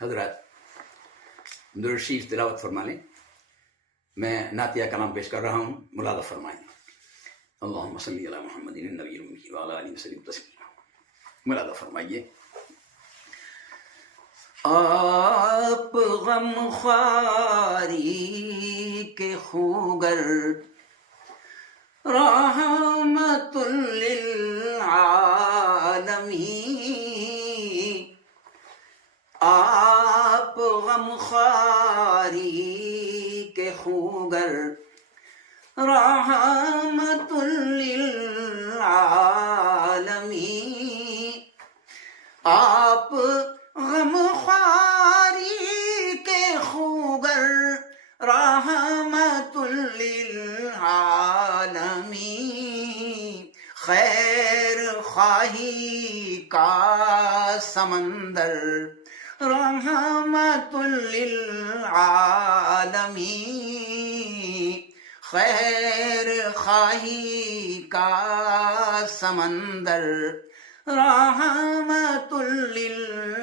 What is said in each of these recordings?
حضرات درود شریف تلاوت فرما لیں. میں نعتیہ کلام پیش کر رہا ہوں، ملاحظہ فرمائیں. اللہم صلی علی محمد النبی الأمی وعلی آلہ وسلم تسلیما. ملاحظہ فرمائیے. آپ غم خواری کے خوگر رحمت للعالمین، آپ غم خواری کے خوگر رحمت للعالمین، آپ غم خواری کے خوگر رحمت للعالمین، خیر خواہی کا سمندر رحمت للعالمین، خیر خواہی کا سمندر رحمت للعالمین.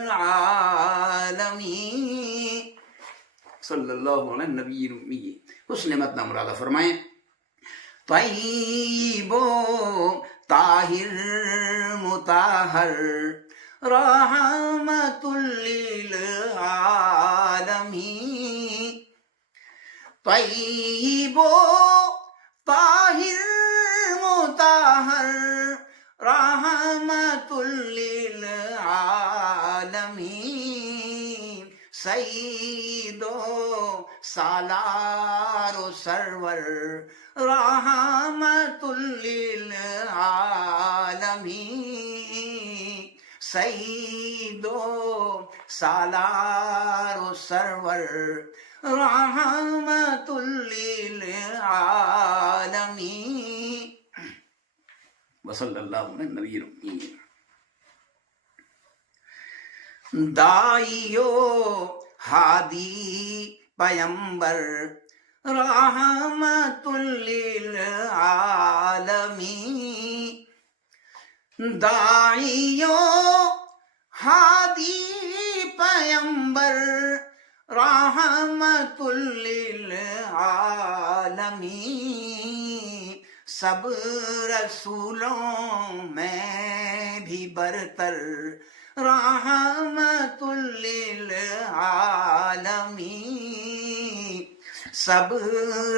صلی اللہ علیہ نبی الأمی. حسن متن ملاحظہ فرمائیں. طیب و طاہر مطہر رحمت للعالمین، طیب و طاہر مطہر رحمت للعالمین، سید و سالار و سرور رحمت للعالمین، سید و سالار و سرور رحمت للعالمین. وصلی اللہ علیہ نبی الأمی. داعی و ہادی پیمبر رحمت للعالمین، داعی و ہادی پیمبر رحمت للعالمین، سب رسولوں میں بھی برتر رحمت للعالمین، سب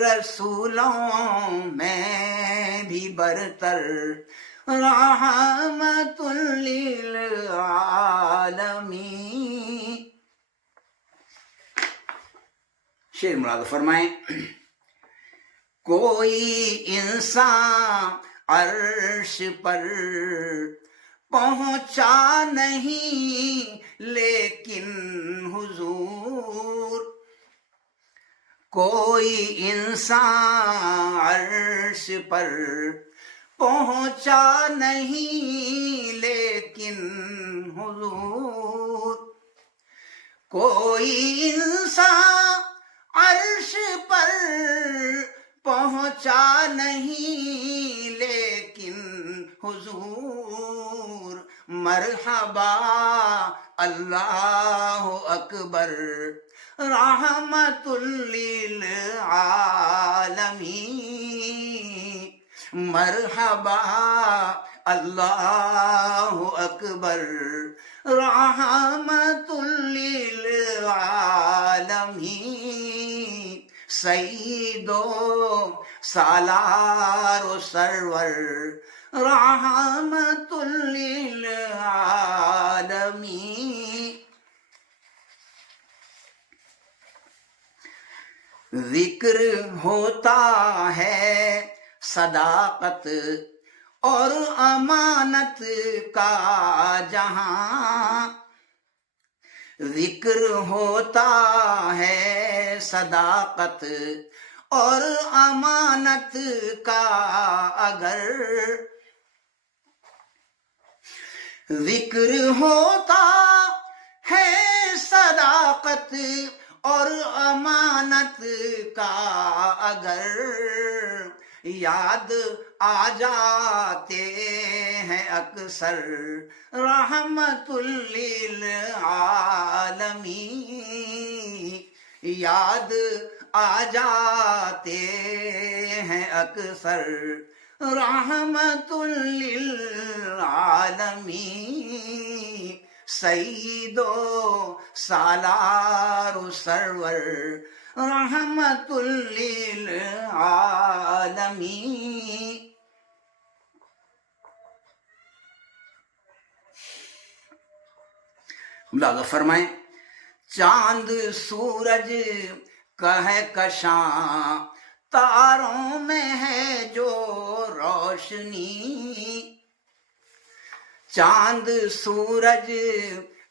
رسولوں میں بھی برتر رحمت للعالمین. شعر مراد فرمائیں. کوئی انسان عرش پر پہنچا نہیں لیکن حضور، کوئی انسان عرش پر پہنچا نہیں لیکن حضور، کوئی انسان عرش پر پہنچا نہیں لیکن حضور، مرحبا اللہ اکبر رحمت للعالمین، مرحبا اللہ اکبر رحمت للعالمین، سید و سالار و سرور رحمت للعالمین. ذکر ہوتا ہے صداقت اور امانت کا جہاں، ذکر ہوتا ہے صداقت اور امانت کا اگر، ذکر ہوتا ہے صداقت اور امانت کا اگر، یاد آ جاتے ہیں اکثر رحمت للعالمین، یاد آ جاتے ہیں اکثر رحمت للعالمین سید و سالار و سرور رحمت للعالمین. ملاحظہ فرمائیں چاند سورج کہکشاں تاروں میں ہے جو روشنی. چاند سورج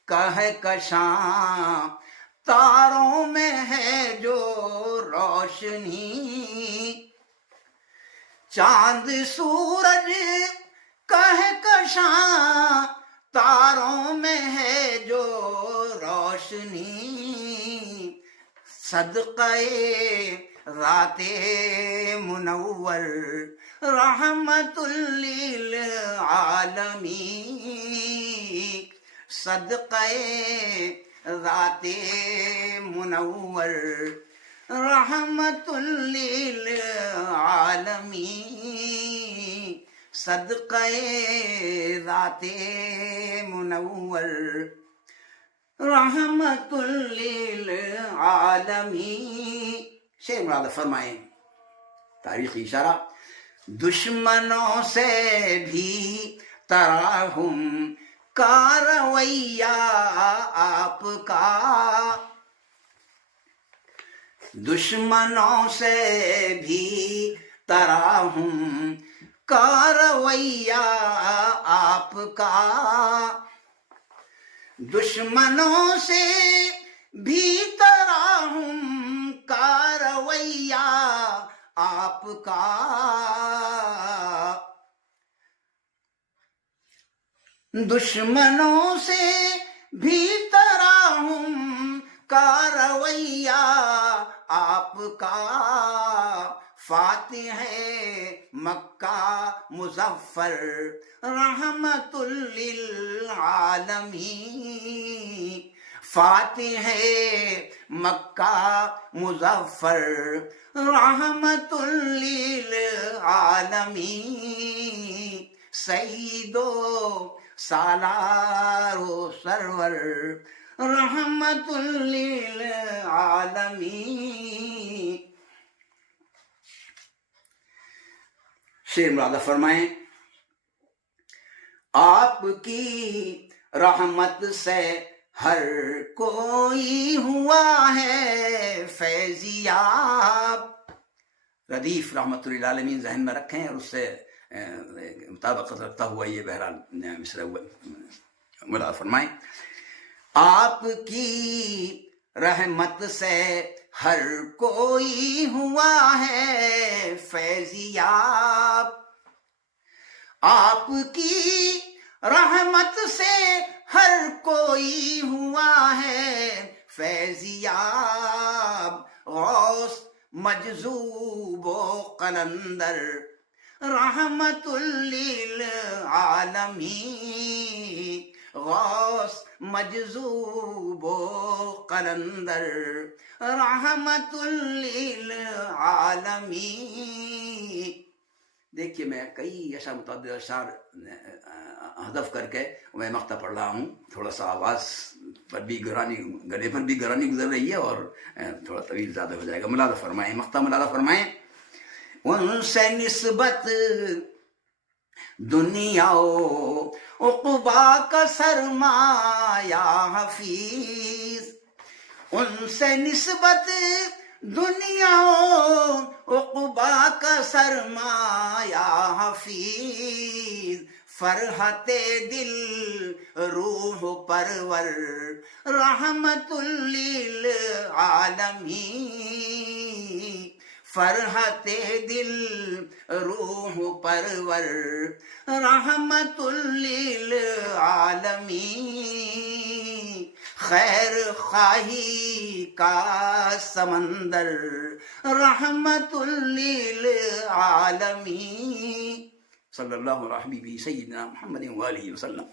کہکشاں تاروں میں ہے جو روشنی. چاند سورج کہکشاں تاروں میں ہے جو روشنی. صدقہ ذات منور رحمت للعالمین. صدقہ ذات منور رحمت للعالمین. صدقہ ذات منور رحمت للعالمین. شعر مراد فرمائیں تاریخی اشارہ. دشمنوں سے بھی تراہم کا رویہ آپ کا. دشمنوں سے بھی تراہم کا رویہ آپ کا. دشمنوں سے بھی تراہم کا رویہ آپ کا. دشمنوں سے بھی تراہم کا رویہ آپ کا. فاتح مکہ مظفر رحمت للعالمین. فاتح مکہ مظفر رحمت للعالمین. سید و سالار و سرور رحمت للعالمین. شعر مراد فرمائیں آپ کی رحمت سے ہر کوئی ہوا ہے فیضیاب. ردیف رحمت للعالمین ذہن میں رکھیں اور اس سے مطابقت رکھتا ہوا یہ بہرحال مصرع ملاحظہ فرمائیں. آپ کی رحمت سے ہر کوئی ہوا ہے فیضیاب. آپ کی رحمت سے ہر کوئی ہوا ہے فیضیاب. غوث مجذوب و قلندر رحمت للعالمین. غوث مجذوب و قلندر رحمت للعالمین. دیکھیے میں کئی ایسا متعدد اشعار حذف کر کے میں مقطع پڑھ رہا ہوں. تھوڑا سا آواز پر بھی گرانی، گلے پر بھی گرانی گزر رہی ہے اور تھوڑا طویل زیادہ ہو جائے گا. ملاحظہ فرمائیں مقطع ملاحظہ فرمائیں. ان سے نسبت دنیا و عقبا کا سرمایہ حفیظ. ان سے نسبت دنیا و عقبا کا سرمایہ حفیظ. فرحت دل روح پرور رحمت للعالمین. فرحت دل روح پرور رحمت للعالمین. خیر خواہی کا سمندر رحمت للعالمین. صلی اللہ علیہ حبیبی سیدنا محمد وآلہ وسلم.